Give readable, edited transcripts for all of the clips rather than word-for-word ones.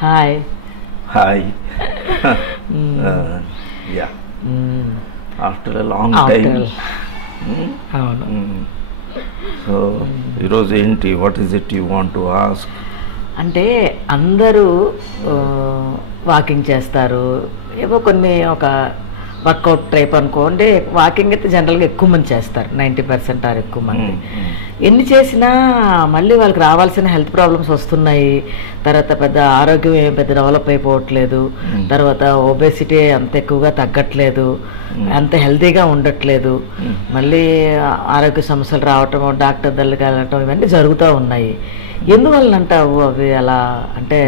Hi. Hi. Yeah. After a long time. అవును. So, ఈరోజు ఏంటి, what is it you want to ask? అంటే అందరూ వాకింగ్ చేస్తారు, ఏవో కొన్ని ఒక వర్కౌట్ టైప్ అనుకోండి. వాకింగ్ అయితే జనరల్గా ఎక్కువ మంది చేస్తారు, 90% ఆర్ ఎక్కువ మంది. ఎన్ని చేసినా మళ్ళీ వాళ్ళకి రావాల్సిన హెల్త్ ప్రాబ్లమ్స్ వస్తున్నాయి. తర్వాత పెద్ద ఆరోగ్యం ఏం పెద్ద డెవలప్ అయిపోవట్లేదు. తర్వాత ఒబేసిటీ అంత ఎక్కువగా తగ్గట్లేదు, అంత హెల్తీగా ఉండట్లేదు. మళ్ళీ ఆరోగ్య సమస్యలు రావటం, డాక్టర్ దగ్గరికి వెళ్ళటం, ఇవన్నీ జరుగుతూ ఉన్నాయి. ఎందువల్ల అంటావు అవి అలా? అంటే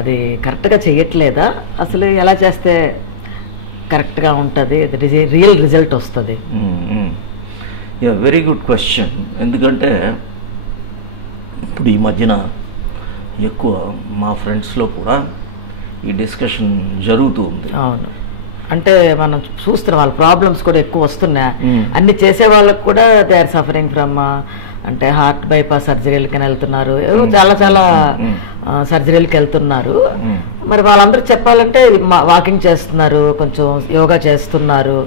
అది కరెక్ట్గా చేయట్లేదా? అసలు ఎలా చేస్తే కరెక్ట్గా ఉంటుంది, రియల్ రిజల్ట్ వస్తుంది? Very good question. ఎందుకంటే ఇప్పుడు ఈ మధ్యన ఎక్కువ మా ఫ్రెండ్స్లో కూడా ఈ డిస్కషన్ జరుగుతూ ఉంది. అవును, అంటే మనం చూస్తున్నాం వాళ్ళ ప్రాబ్లమ్స్ కూడా ఎక్కువ వస్తున్నాయి. అన్ని చేసే వాళ్ళకు కూడా దే ఆర్ సఫరింగ్ ఫ్రమ్, అంటే హార్ట్ బైపాస్ సర్జరీలకని వెళ్తున్నారు, చాలా చాలా సర్జరీలకు వెళ్తున్నారు. మరి వాళ్ళందరూ చెప్పాలంటే వాకింగ్ చేస్తున్నారు, కొంచెం యోగా చేస్తున్నారు,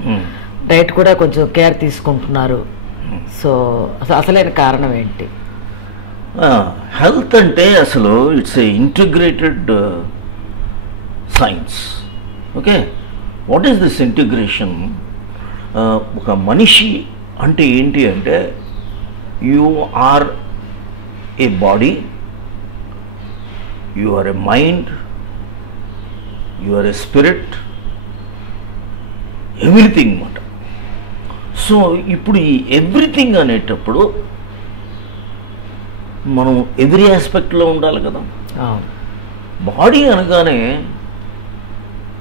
డైట్ కూడా కొంచెం కేర్ తీసుకుంటున్నారు. సో అసలైన కారణం ఏంటి? హెల్త్ అంటే అసలు it's a integrated science. Okay, what is this integration? ఒక మనిషి అంటే ఏంటి అంటే, you are a body, you are a mind, you are a spirit, everything అన్నమాట. సో ఇప్పుడు ఈ ఎవ్రీథింగ్ అనేటప్పుడు మనం ఎవ్రీ ఆస్పెక్ట్లో ఉండాలి కదా. బాడీ అనగానే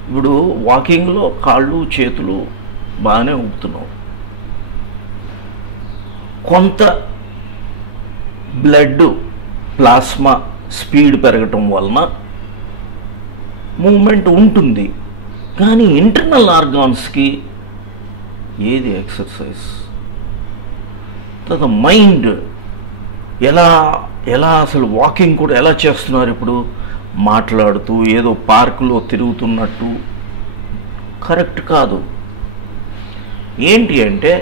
ఇప్పుడు వాకింగ్లో కాళ్ళు చేతులు బాగానే ఊపుతున్నావు, కొంత బ్లడ్ ప్లాస్మా స్పీడ్ పెరగటం వలన మూమెంట్ ఉంటుంది. కానీ ఇంటర్నల్ ఆర్గాన్స్కి ఏది ఎక్సర్సైజ్? తర్వాత మైండ్ ఎలా ఎలా అసలు వాకింగ్ కూడా ఎలా చేస్తున్నారు ఇప్పుడు? మాట్లాడుతూ ఏదో పార్కులో తిరుగుతున్నట్టు కరెక్ట్ కాదు. ఏంటి అంటే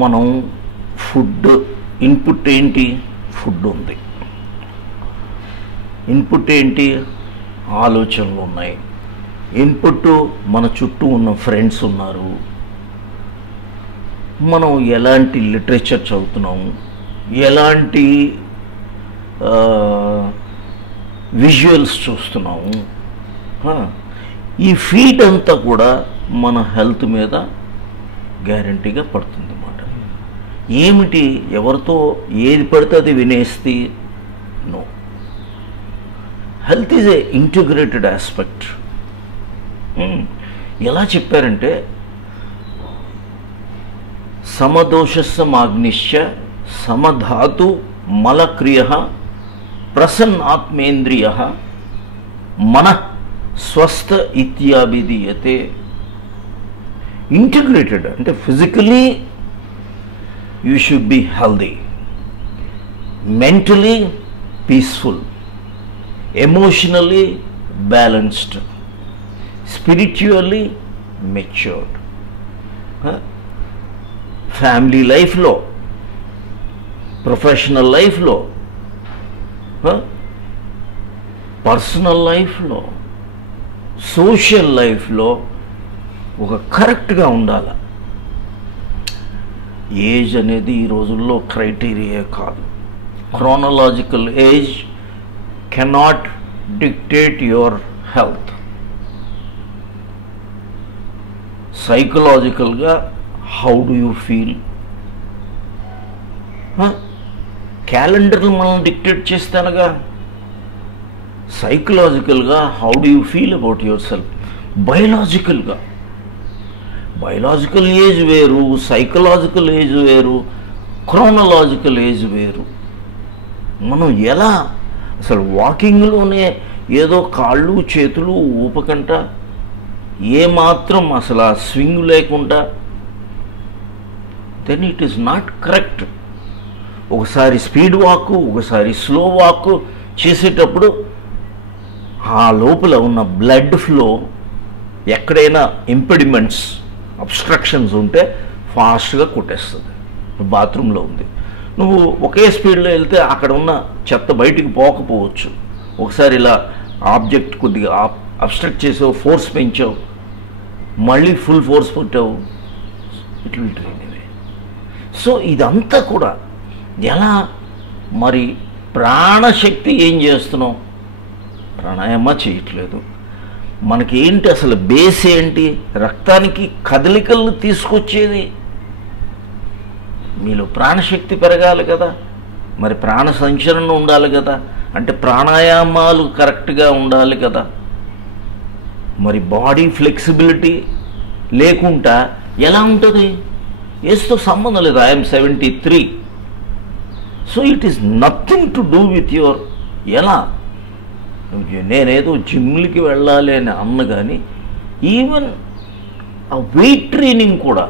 మనం ఫుడ్ ఇన్పుట్ ఏంటి? ఫుడ్ ఉంది. ఇన్పుట్ ఏంటి? ఆలోచనలు ఉన్నాయి. ఇన్పుట్ మన చుట్టూ ఉన్న ఫ్రెండ్స్ ఉన్నారు, మనం ఎలాంటి లిటరేచర్ చదువుతున్నాము, ఎలాంటి విజువల్స్ చూస్తున్నాము. ఈ ఫీడ్ అంతా కూడా మన హెల్త్ మీద గ్యారంటీగా పడుతుంది అన్నమాట. ఏమిటి, ఎవరితో ఏది పడితే అది వినేస్తే no. Health is a integrated aspect. ఎలా చెప్పారంటే, సమదోషస్సమాగ్నిశ్చ సమధాతు మలక్రియ ప్రసన్నాత్మేంద్రియ మన స్వస్థ ఇత్యాభిధీయతే. ఇంటిగ్రేటెడ్ అంటే physically you should be healthy, mentally peaceful, emotionally balanced, spiritually matured. Family లైఫ్లో, ప్రొఫెషనల్ లైఫ్లో, పర్సనల్ లైఫ్లో, సోషల్ లైఫ్లో ఒక కరెక్ట్గా ఉండాలి. ఏజ్ అనేది ఈ రోజుల్లో క్రైటీరియా కాదు. Chronological age cannot dictate your health. సైకలాజికల్గా హౌ డు యూ ఫీల్? క్యాలెండర్లు మనం డిక్టేట్ చేస్తానుగా. సైకలాజికల్గా how do you feel about your self? Biological age వేరు, సైకలాజికల్ ఏజ్ వేరు, క్రోనలాజికల్ ఏజ్ వేరు. మనం ఎలా అసలు వాకింగ్లోనే ఏదో కాళ్ళు చేతులు ఊపకంట, ఏమాత్రం అసలు ఆ స్వింగ్ లేకుండా, then it is not correct. ఒకసారి స్పీడ్ వాక్, ఒకసారి స్లో వాక్ చేసేటప్పుడు ఆ లోపల ఉన్న బ్లడ్ ఫ్లో ఎక్కడైనా ఇంపెడిమెంట్స్, అబ్స్ట్రక్షన్స్ ఉంటే ఫాస్ట్గా కొట్టేస్తుంది. బాత్రూంలో ఉంది, నువ్వు ఒకే స్పీడ్లో వెళ్తే అక్కడ ఉన్న చెత్త బయటికి పోకపోవచ్చు. ఒకసారి ఇలా ఆబ్జెక్ట్ కొద్దిగా అబ్స్ట్రక్ట్ చేసావు, ఫోర్స్ పెంచావు, మళ్ళీ ఫుల్ ఫోర్స్ పెట్టావు, it will drain away. So ఇదంతా కూడా ఎలా మరి ప్రాణశక్తి ఏం చేస్తున్నావు? ప్రాణాయామ చేయట్లేదు. మనకి ఏంటి అసలు బేస్ ఏంటి? రక్తానికి కదలికలను తీసుకొచ్చేది. మీలో ప్రాణశక్తి పెరగాలి కదా, మరి ప్రాణ సంచలనం ఉండాలి కదా, అంటే ప్రాణాయామాలు కరెక్ట్గా ఉండాలి కదా. మరి బాడీ ఫ్లెక్సిబిలిటీ లేకుండా ఎలా ఉంటుంది? ఏస్తో సంబంధం లేదు. I'm 73. So it is nothing to do with your ఎలా. నేనేదో జిమ్లకి వెళ్ళాలి అని అన్న కానీ ఈవెన్ ఆ వెయిట్ ట్రైనింగ్ కూడా,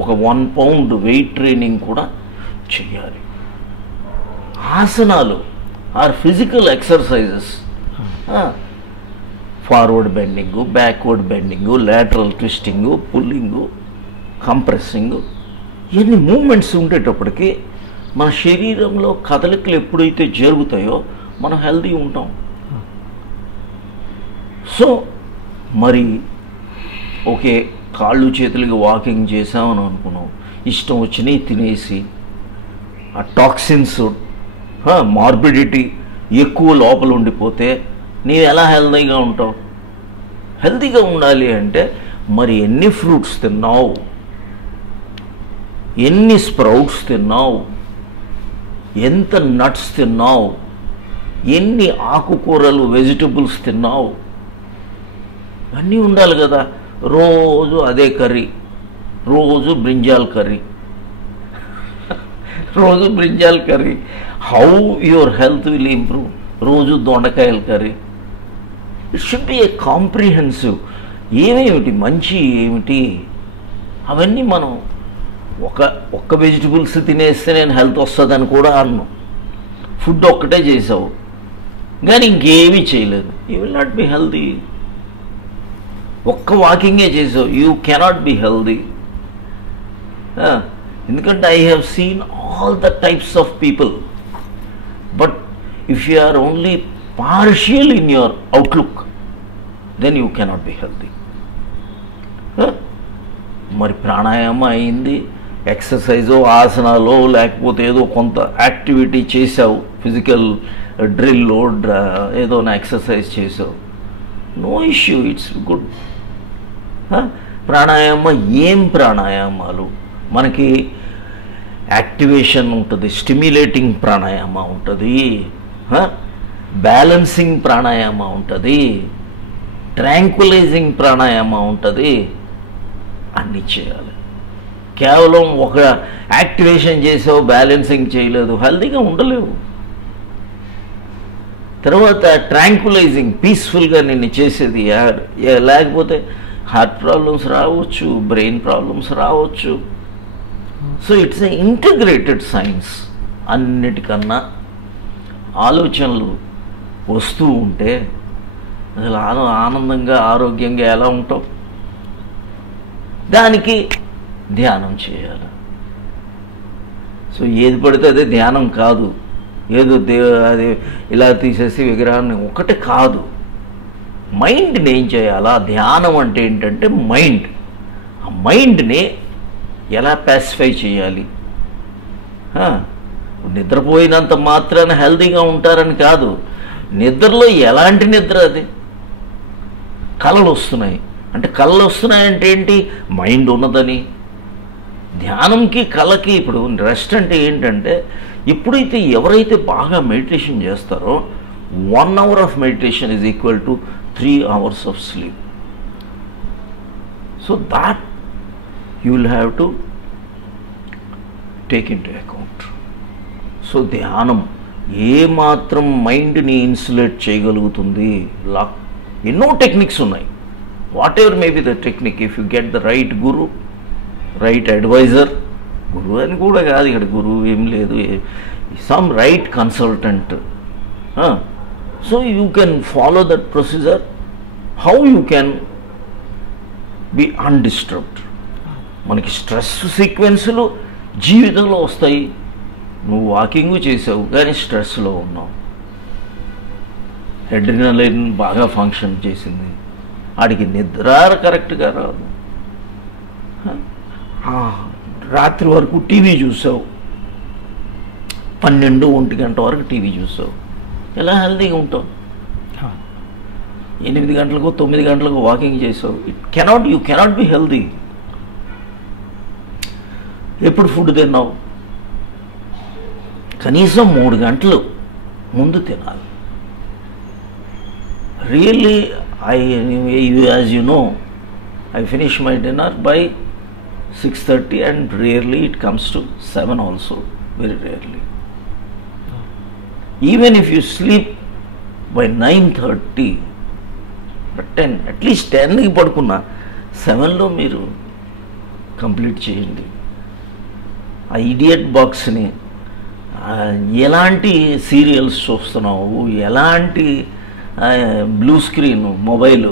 ఒక 1 pound వెయిట్ ట్రైనింగ్ కూడా చేయాలి. ఆసనాలు or physical exercises. Forward bending, backward bending, lateral twisting, pulling, compressing, ఇవన్నీ మూమెంట్స్ ఉండేటప్పటికి మన శరీరంలో కదలికలు ఎప్పుడైతే జరుగుతాయో మనం హెల్తీ ఉంటాం. సో మరి ఓకే, కాళ్ళు చేతులకి వాకింగ్ చేసామని అనుకున్నాం, ఇష్టం వచ్చినవి తినేసి ఆ టాక్సిన్స్, మార్బిడిటీ ఎక్కువ లోపల ఉండిపోతే నీవు ఎలా హెల్తీగా ఉంటావు? హెల్తీగా ఉండాలి అంటే మరి ఎన్ని ఫ్రూట్స్ తిన్నావు, ఎన్ని స్ప్రౌట్స్ తిన్నావు, ఎంత నట్స్ తిన్నావు, ఎన్ని ఆకుకూరలు వెజిటబుల్స్ తిన్నావు, అన్నీ ఉండాలి కదా. రోజు అదే కర్రీ, రోజు బ్రింజాల్ కర్రీ, రోజు brinjal curry, how your health will improve? రోజు దొండకాయల curry. It should be a comprehensive. ఏమేమిటి మంచి ఏమిటి అవన్నీ మనం ఒక్క వెజిటబుల్స్ తినేస్తే నేను హెల్త్ వస్తుందని కూడా అన్నాను. ఫుడ్ ఒక్కటే చేసావు కానీ ఇంకేమీ చేయలేదు, you will not be healthy. ఒక్క వాకింగే చేసావు, యూ కెనాట్ బి హెల్తీ. ఎందుకంటే I have seen all the types of people, but if you are only partial in your outlook then you cannot be healthy. మరి ప్రాణాయామం అయింది, ఎక్సర్సైజో ఆసనాలో లేకపోతే ఏదో కొంత యాక్టివిటీ చేసావు, ఫిజికల్ డ్రిల్లో ఏదో నా ఎక్సర్సైజ్ చేసావు, నో ఇష్యూ, ఇట్స్ గుడ్. ప్రాణాయామం ఏం ప్రాణాయామాలు? మనకి యాక్టివేషన్ ఉంటుంది, స్టిమ్యులేటింగ్ ప్రాణాయామ ఉంటుంది, బ్యాలెన్సింగ్ ప్రాణాయామ ఉంటుంది, ట్రాంక్యులైజింగ్ ప్రాణాయామ ఉంటుంది. అన్నీ చేయాలి. కేవలం ఒక యాక్టివేషన్ చేసావు, బ్యాలెన్సింగ్ చేయలేదు, హెల్తీగా ఉండలేవు. తర్వాత ట్రాంక్యులైజింగ్, పీస్ఫుల్గా నిన్ను చేసేది. లేకపోతే హార్ట్ ప్రాబ్లమ్స్ రావచ్చు, బ్రెయిన్ ప్రాబ్లమ్స్ రావచ్చు. So it's a integrated science. అన్నిటికన్నా ఆలోచనలు వస్తూ ఉంటే అసలు ఆనందంగా ఆరోగ్యంగా ఎలా ఉంటావు? దానికి ధ్యానం చేయాలి. సో ఏది పడితే అదే ధ్యానం కాదు, ఏదో అది ఇలా తీసేసి విగ్రహాన్ని ఒకటి కాదు. మైండ్ని ఏం చేయాలా? ధ్యానం అంటే ఏంటంటే మైండ్, ఆ మైండ్ని ఎలా పాసిఫై చేయాలి. నిద్రపోయినంత మాత్రాన హెల్తీగా ఉంటారని కాదు, నిద్రలో ఎలాంటి నిద్ర అది? కళలు వస్తున్నాయి అంటే, కళలు వస్తున్నాయంటే ఏంటి? మైండ్ ఉన్నదని. ధ్యానంకి కళకి ఇప్పుడు రెస్ట్ అంటే ఏంటంటే, ఎప్పుడైతే ఎవరైతే బాగా మెడిటేషన్ చేస్తారో 1 hour of meditation is equal to 3 hours of sleep. So that you will have to take into account. So ధ్యానం ఏమాత్రం మైండ్ని ఇన్సులేట్ చేయగలుగుతుంది. ఎన్నో టెక్నిక్స్ ఉన్నాయి. Whatever maybe the technique, if you get the right guru, right adviser, గురువు అని కూడా కాదు, ఇక్కడ గురువు ఏం లేదు, some right consultant. So you can follow that procedure, how you can be undisturbed. మనకి స్ట్రెస్ సీక్వెన్స్లు జీవితంలో వస్తాయి. నువ్వు వాకింగ్ చేసావు కానీ స్ట్రెస్లో ఉన్నావు, అడ్రినలైన్ బాగా ఫంక్షన్ చేసింది, వాడికి నిద్ర కరెక్ట్గా రాదు, రాత్రి వరకు టీవీ చూసావు, 12-1 గంట వరకు టీవీ చూసావు, ఎలా హెల్తీగా ఉంటావు? 8 గంటలకు 9 గంటలకు వాకింగ్ చేసావు, యూ కెనాట్ బి హెల్తీ. ఎప్పుడు ఫుడ్ తిన్నావు? కనీసం 3 గంటలు ముందు తినాలి. Really as you know, I finish my dinner by 6:30 and rarely it comes to 7 also, very rarely. Even if you sleep by 9:30 or 10, at least 10కి పడుకున్నా 7లో మీరు కంప్లీట్ చేయండి. ఆ ఇడియట్ బాక్స్ని, ఎలాంటి సీరియల్స్ చూస్తున్నావు, ఎలాంటి బ్లూ స్క్రీన్ మొబైల్,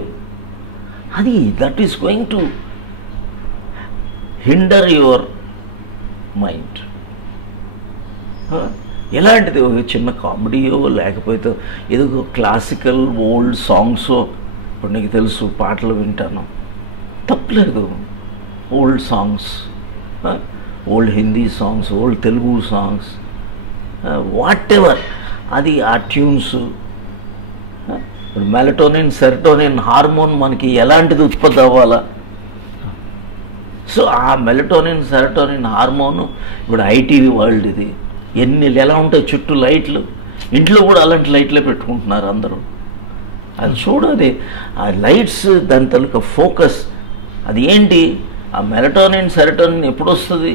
అది that is going to hinder your mind. ఎలాంటిది, ఒక చిన్న కామెడీయో లేకపోతే ఏదో క్లాసికల్ ఓల్డ్ సాంగ్స్, ఇప్పుడు నీకు తెలుసు పాటలు వింటాను, తప్పలేదు. Old songs, old Hindi songs, old Telugu songs, what ever, అది ఆ ట్యూన్స్. మెలటోనిన్, సెరటోనిన్ హార్మోన్ మనకి ఎలాంటిది ఉత్పత్తి అవ్వాలా? సో ఆ మెలటోనిన్, సెరటోనిన్ హార్మోను ఇప్పుడు ఐటీవీ వరల్డ్, ఇది ఎలా ఉంటాయి చుట్టూ లైట్లు, ఇంట్లో కూడా అలాంటి లైట్లే పెట్టుకుంటున్నారు అందరూ. అది చూడది, ఆ లైట్స్ దాని తలక ఫోకస్, అది ఏంటి? ఆ మెలటోనిన్, సెరటోనిన్ ఎప్పుడు వస్తుంది?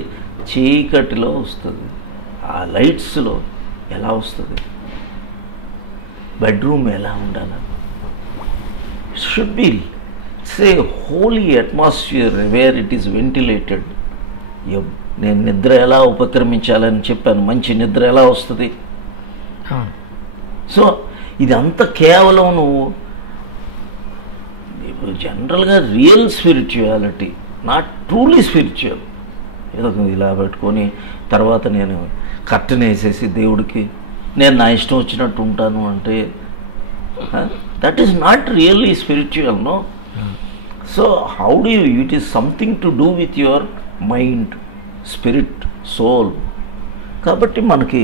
చీకటిలో వస్తుంది. ఆ లైట్స్లో ఎలా వస్తుంది? బెడ్రూమ్ ఎలా ఉండాలి? Should be say holy atmosphere where it is ventilated. నేను నిద్ర ఎలా ఉపక్రమించాలని చెప్పాను, మంచి నిద్ర ఎలా వస్తుంది? సో ఇదంతా కేవలం నువ్వు ఇప్పుడు జనరల్గా real spirituality, not truly spiritual, ఏదో ఇలా పెట్టుకొని తర్వాత నేను కర్టెన్ వేసేసి దేవుడికి నేను నా ఇష్టం వచ్చినట్టు ఉంటాను అంటే that is not really spiritual, no. So how do you, it is something to do with your mind, spirit, soul. కాబట్టి మనకి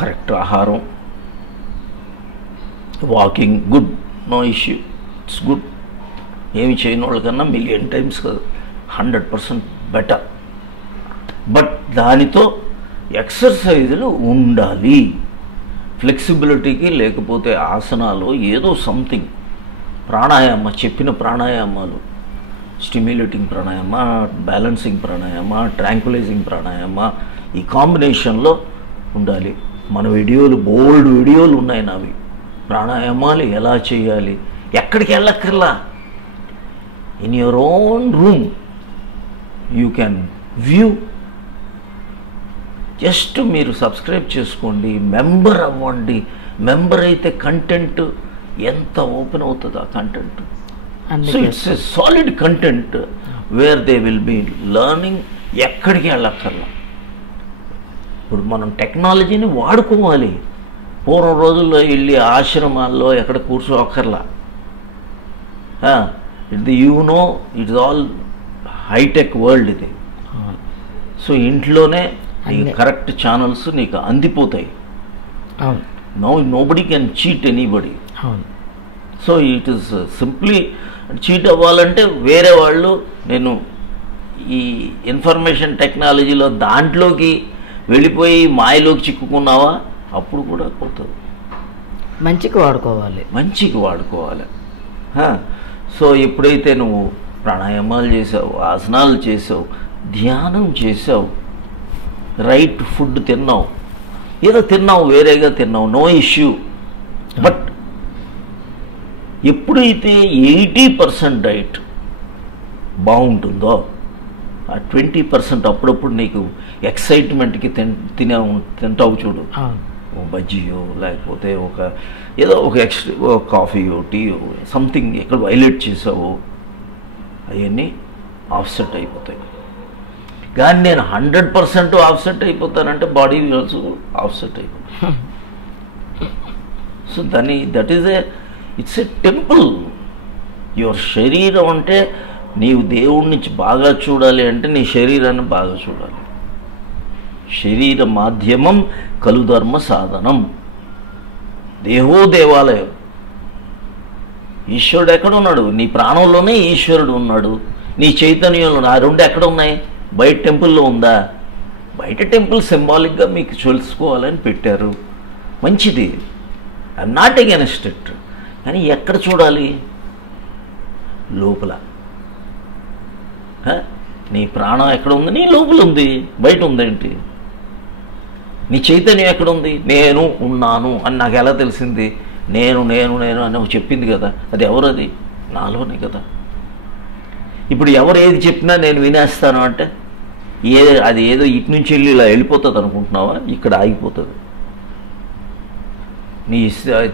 కరెక్ట్ ఆహారం, walking good, no issue, it's good. ఏమి చేయని వాళ్ళకన్నా మిలియన్ టైమ్స్ కాదు, 100% బెటర్. బట్ దానితో ఎక్సర్సైజులు ఉండాలి, ఫ్లెక్సిబిలిటీకి, లేకపోతే ఆసనాలు ఏదో సంథింగ్, ప్రాణాయామ, చెప్పిన ప్రాణాయామాలు, స్టిమ్యులేటింగ్ ప్రాణాయామ, బ్యాలెన్సింగ్ ప్రాణాయామ, ట్రాంక్యులైజింగ్ ప్రాణాయామ, ఈ కాంబినేషన్లో ఉండాలి. మన వీడియోలు, బోల్డ్ వీడియోలు ఉన్నాయి నావి, ప్రాణాయామాలు ఎలా చేయాలి, ఎక్కడికి వెళ్ళక్కర్లా, in your own room you can view. Just మీరు సబ్స్క్రైబ్ చేసుకోండి, మెంబర్ అవ్వండి. మెంబర్ అయితే కంటెంట్ ఎంత ఓపెన్ అవుతుంది ఆ content. So it's a solid content where they will be learning. ఎక్కడికి వెళ్ళక్కర్లా. ఇప్పుడు మనం టెక్నాలజీని వాడుకోవాలి. పూర్వం రోజుల్లో వెళ్ళి ఆశ్రమాల్లో ఎక్కడ కూర్చోక్కర్లా. ఇట్స్ ఆల్ హైటెక్ వరల్డ్ ఇది. సో ఇంట్లోనే నీకు కరెక్ట్ ఛానల్స్ నీకు అందిపోతాయి. Nobody can cheat anybody. So it is simply cheat అవ్వాలంటే వేరే వాళ్ళు, నేను ఈ ఇన్ఫర్మేషన్ టెక్నాలజీలో దాంట్లోకి వెళ్ళిపోయి మాయలోకి చిక్కుకున్నావా, అప్పుడు కూడా పోతుంది. మంచికి వాడుకోవాలి, మంచికి వాడుకోవాలి. సో ఎప్పుడైతే నువ్వు ప్రాణాయామాలు చేసావు, ఆసనాలు చేసావు, ధ్యానం చేసావు, రైట్ ఫుడ్ తిన్నావు, ఏదో తిన్నావు, వేరేగా తిన్నావు, నో ఇష్యూ. బట్ ఎప్పుడైతే 80% డైట్ బాగుంటుందో ఆ 20% అప్పుడప్పుడు నీకు ఎక్సైట్మెంట్కి తింటావు చూడు, ఓ బజ్జీయో లేకపోతే ఏదో ఒక ఎక్స్ట్రా కాఫీయో టీయో సంథింగ్ ఎక్కడ వైలేట్ చేసావో అవన్నీ ఆఫ్సెట్ అయిపోతాయి. కానీ నేను 100% ఆఫ్సెట్ అయిపోతానంటే బాడీ ఆల్సో ఆఫ్సెట్ అయిపోతుంది. So that is it's a temple. Your శరీరం అంటే నీవు దేవుడి నుంచి బాగా చూడాలి అంటే నీ శరీరాన్ని బాగా చూడాలి. శరీర మాధ్యమం కలుధర్మ సాధనం. దేహో దేవాలయం. ఈశ్వరుడు ఎక్కడ ఉన్నాడు? నీ ప్రాణంలోనే ఈశ్వరుడు ఉన్నాడు, నీ చైతన్యంలో. ఆ రెండు ఎక్కడ ఉన్నాయి? బయట టెంపుల్లో ఉందా? బయట టెంపుల్ సింబాలిక్గా మీకు తెలుసుకోవాలని పెట్టారు, మంచిది, ఐఎమ్ నాట్ అగైన్స్ట్ ఇట్. కానీ ఎక్కడ చూడాలి? లోపల. నీ ప్రాణం ఎక్కడ ఉంది? నీ లోపల ఉంది, బయట ఉందేంటి? నీ చైతన్యం ఎక్కడ ఉంది? నేను ఉన్నాను అని నాకు ఎలా తెలిసింది? నేను నేను నేను అని చెప్పింది కదా, అది ఎవరది? నాలోనే కదా. ఇప్పుడు ఎవరు ఏది చెప్పినా నేను వినేస్తాను అంటే అది ఏదో ఇటు నుంచి వెళ్ళి ఇలా వెళ్ళిపోతుంది అనుకుంటున్నావా? ఇక్కడ ఆగిపోతుంది. నీ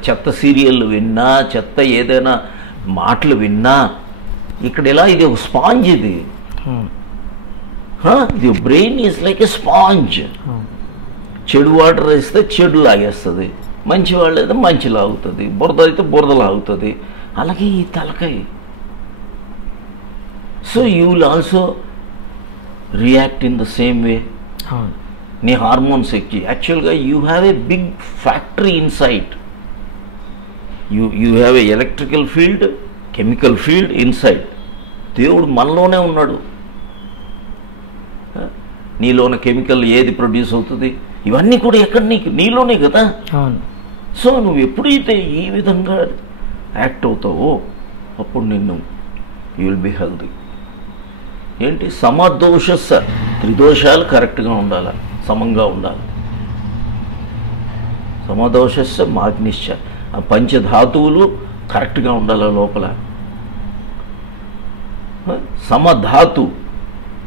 చెత్త సీరియల్ విన్నా, చెత్త ఏదైనా మాటలు విన్నా, ఇక్కడ ఇలా ఇది ఒక స్పాంజ్. ఇది brain is like a sponge. చెడు వాటర్ వేస్తే చెడు లాగేస్తుంది, మంచి వాళ్ళు అయితే మంచి లాగుతుంది, బురద అయితే బురద లాగుతుంది. అలాగే ఈ తలకాయ. So you will also react in the same way. నీ హార్మోన్స్ ఎక్కి యాక్చువల్గా you have a big factory inside. You have a electrical field, chemical field inside. దేవుడు మనలోనే ఉన్నాడు. నీలోన కెమికల్ ఏది ప్రొడ్యూస్ అవుతుంది, ఇవన్నీ కూడా ఎక్కడ నీలోనే కదా. సో నువ్వు ఎప్పుడైతే ఈ విధంగా యాక్ట్ అవుతావో అప్పుడు నిన్ను యూ విల్ బి హెల్దీ. ఏంటి? సమదోష, త్రిదోషాలు కరెక్ట్గా ఉండాలి, సమంగా ఉండాలి. సమదోష మాగ్నిశ్చ, ఆ పంచధాతువులు కరెక్ట్గా ఉండాలి లోపల. సమధాతు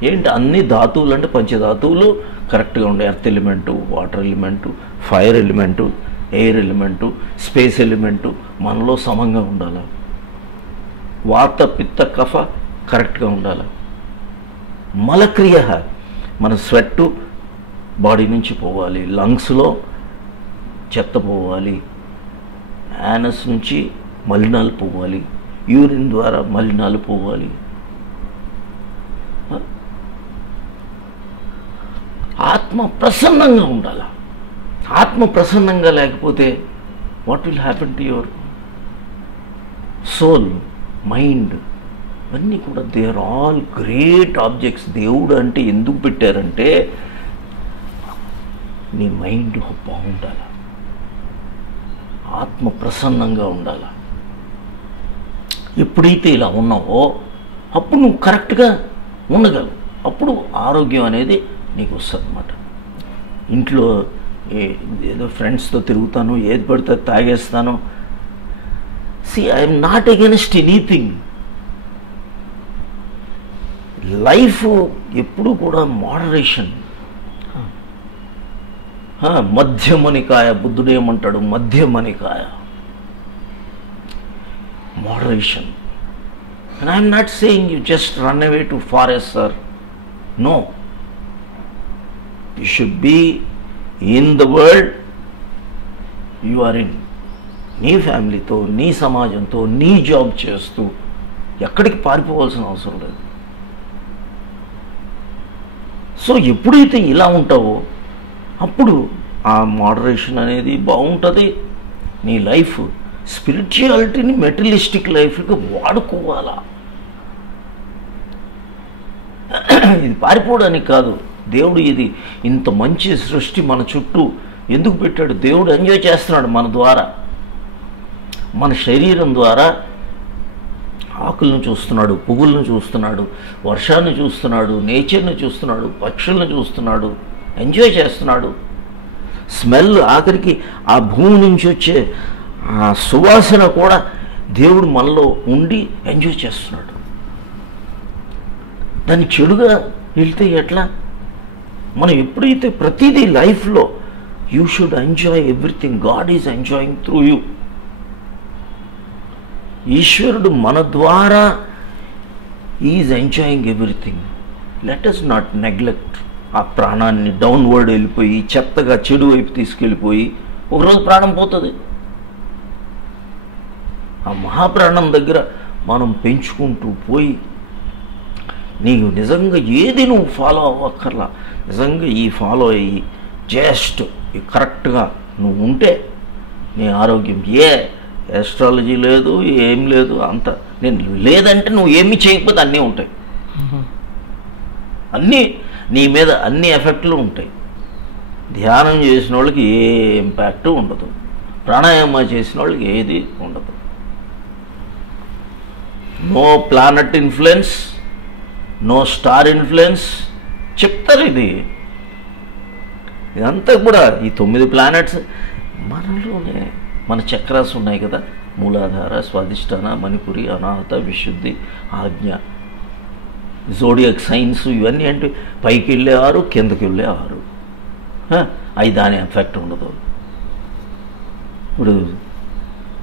ఏంటి? అన్ని ధాతువులు అంటే పంచధాతువులు కరెక్ట్గా ఉండే. Earth element, water element, fire element, air element, space element మనలో సమంగా ఉండాలి. వాత పిత్త కఫ కరెక్ట్గా ఉండాలి. మలక్రియ, మన స్వెట్ బాడీ నుంచి పోవాలి, లంగ్స్లో చెత్త పోవాలి, యానస్ నుంచి మలినాలు పోవాలి, యూరిన్ ద్వారా మలినాలు పోవాలి. ఆత్మ ప్రసన్నంగా ఉండాలి. ఆత్మ ప్రసన్నంగా లేకపోతే what will happen to your soul, mind? అన్నీ కూడా they are all great objects. దేవుడు అంటే ఎందుకు పెట్టారంటే నీ మైండ్ బాగుండాలి, ఆత్మ ప్రసన్నంగా ఉండాలి. ఎప్పుడైతే ఇలా ఉన్నావో అప్పుడు నువ్వు కరెక్ట్గా ఉండగలవు. అప్పుడు ఆరోగ్యం అనేది నీకు వస్తుంది అన్నమాట. ఇంట్లో ఏదో ఫ్రెండ్స్తో తిరుగుతాను, ఏది పడితే తాగేస్తాను. See I'm not against anything. Life ఎప్పుడు కూడా మోడరేషన్. మధ్యమనికాయ, బుద్ధుడు ఏమంటాడు? మధ్యమనికాయ, moderation. And I'm not saying you just run away to forest sir. No, you should be in the world you are in. నీ ఫ్యామిలీతో, నీ సమాజంతో, నీ జాబ్ చేస్తూ ఎక్కడికి పారిపోవాల్సిన అవసరం లేదు. సో ఎప్పుడైతే ఇలా ఉంటావో అప్పుడు ఆ మోడరేషన్ అనేది బాగుంటుంది. నీ లైఫ్ స్పిరిచువాలిటీని మెటీరియలిస్టిక్ లైఫ్కి వాడుకోవాలా. ఇది పారిపోవడానికి కాదు. దేవుడు ఇది ఇంత మంచి సృష్టి మన చుట్టూ ఎందుకు పెట్టాడు? దేవుడు ఎంజాయ్ చేస్తున్నాడు మన ద్వారా, మన శరీరం ద్వారా. ఆకులను చూస్తున్నాడు, పువ్వులను చూస్తున్నాడు, వర్షాన్ని చూస్తున్నాడు, నేచర్ని చూస్తున్నాడు, పక్షులను చూస్తున్నాడు, ఎంజాయ్ చేస్తున్నాడు. స్మెల్, ఆఖరికి ఆ భూమి నుంచి వచ్చే ఆ సువాసన కూడా దేవుడు మనలో ఉండి ఎంజాయ్ చేస్తున్నాడు. దాన్ని చెడుగా వెళ్తే ఎట్లా? మనం ఎప్పుడైతే ప్రతిదీ లైఫ్లో you should enjoy everything, God is enjoying through you. ఈశ్వరుడు మన ద్వారా is enjoying everything. Let us not neglect ఆ ప్రాణాన్ని. డౌన్వర్డ్ వెళ్ళిపోయి చెత్తగా చెడు వైపు తీసుకెళ్ళిపోయి ఒకరోజు ప్రాణం పోతుంది. ఆ మహాప్రాణం దగ్గర మనం పెంచుకుంటూ పోయి నీకు నిజంగా ఏది నువ్వు ఫాలో అవ్వక్కర్లా, నిజంగా ఈ ఫాలో అయ్యి జస్ట్ కరెక్ట్గా నువ్వు ఉంటే నీ ఆరోగ్యం ఎస్ట్రాలజీ లేదు, ఏం లేదు, అంత నేను లేదంటే నువ్వు ఏమి చేయకపోతే అన్నీ ఉంటాయి. అన్నీ నీ మీద అన్ని ఎఫెక్ట్లు ఉంటాయి. ధ్యానం చేసిన వాళ్ళకి ఏ ఇంపాక్ట్ ఉండదు, ప్రాణాయామ చేసిన వాళ్ళకి ఏది ఉండదు. No planet influence, no star influence చెప్తారు. ఇదంతా కూడా ఈ 9 ప్లానెట్స్ మనలోనే. మన చక్రాస్ ఉన్నాయి కదా, మూలాధార, స్వాదిష్టాన, మణిపురి, అనాహత, విశుద్ధి, ఆజ్ఞ, జోడియాక్ సైన్స్, ఇవన్నీ అంటే పైకి వెళ్ళే 6, కిందకి వెళ్ళే 6. అవి దాని ఎఫెక్ట్ ఉండదు. ఇప్పుడు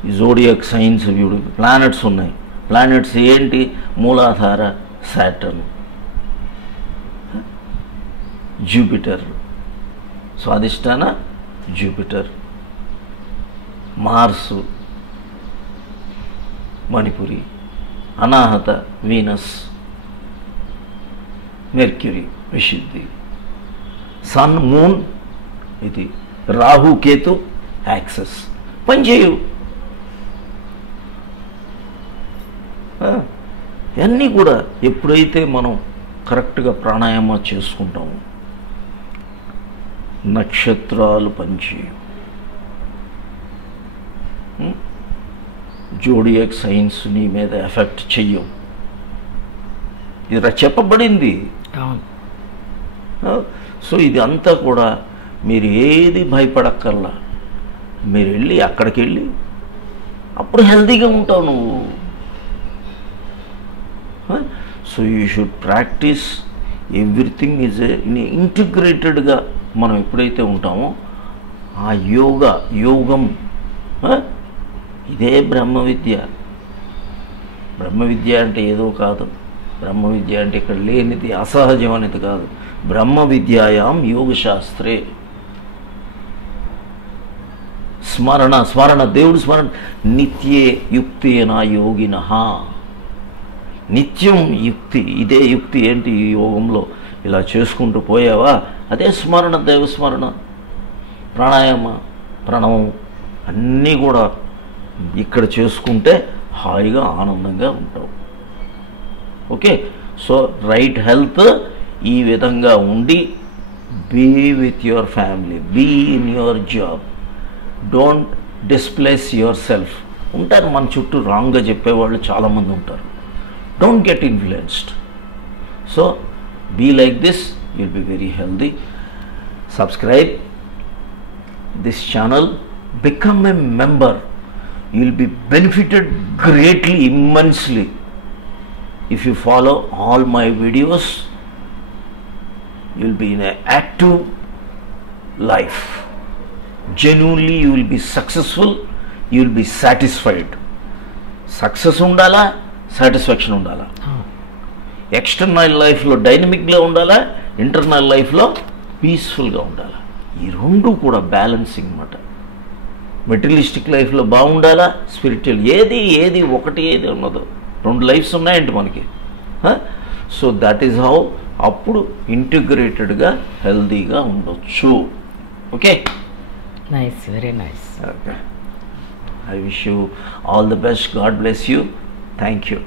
ఈ జోడియాక్ సైన్స్ ఇప్పుడు ప్లానెట్స్ ఉన్నాయి. ప్లానెట్స్ ఏంటి? మూలాధార సాటర్న్, జూపిటర్, స్వాదిష్టాన జూపిటర్, మార్సు, మణిపురి, అనాహత వీనస్, మెర్క్యూరీ విశుద్ధి, సన్ మూన్, ఇది రాహు కేతు యాక్సెస్. పనిచేయు. ఇవన్నీ కూడా ఎప్పుడైతే మనం కరెక్ట్గా ప్రాణాయామం చేసుకుంటామో నక్షత్రాలు పనిచేయు, జోడియాక్ సైన్స్ నీ మీద ఎఫెక్ట్ చెయ్యవు. ఇది చెప్పబడింది. సో ఇది అంతా కూడా మీరు ఏది భయపడక్కర్లా. మీరు వెళ్ళి అక్కడికి వెళ్ళి అప్పుడు హెల్తీగా ఉంటావు నువ్వు. So you should practice everything is ఇంటిగ్రేటెడ్గా. మనం ఎప్పుడైతే ఉంటామో ఆ యోగం ఇదే బ్రహ్మ విద్య. బ్రహ్మ విద్య అంటే ఏదో కాదు. బ్రహ్మ విద్య అంటే ఇక్కడ లేనిది, అసహజం అనేది కాదు. బ్రహ్మ విద్యాయాం యోగశాస్త్రే స్మరణ, దేవుడు స్మరణ. నిత్యే యుక్తేనా యోగినః. నిత్యం యుక్తి. ఇదే యుక్తి. ఏంటి? ఈ యోగంలో ఇలా చేసుకుంటూ పోయావా, అదే స్మరణ, దేవస్మరణ, ప్రాణాయామ, ప్రణవం అన్నీ కూడా ఇక్కడ చేసుకుంటే హాయిగా ఆనందంగా ఉంటావు. ఓకే. సో రైట్ హెల్త్ ఈ విధంగా ఉండి be with your family, be in your job, don't displace yourself. ఉంటారు మన చుట్టూ రాంగ్గా చెప్పేవాళ్ళు చాలామంది ఉంటారు. Don't get influenced. So be like this, you'll be very healthy. Subscribe this channel, become a member. You'll be benefited greatly, immensely, if you follow all my videos. You'll be in an active life. Genuinely you will be successful, you will be satisfied. Success undala, satisfaction undala. External లైఫ్లో డైనమిక్గా ఉండాలా, internal లైఫ్లో పీస్ఫుల్గా ఉండాలా. ఈ రెండు కూడా balancing అన్నమాట. మెటీరియలిస్టిక్ లైఫ్లో బాగుండాలా, స్పిరిచువల్ ఏది ఒకటి ఏది ఉన్నదో. 2 లైఫ్స్ ఉన్నాయండి మనకి. సో దట్ ఈస్ హౌ అప్పుడు ఇంటిగ్రేటెడ్గా హెల్దీగా ఉండొచ్చు. Okay, nice, very nice. Okay, I wish you all the best. God bless you. Thank you.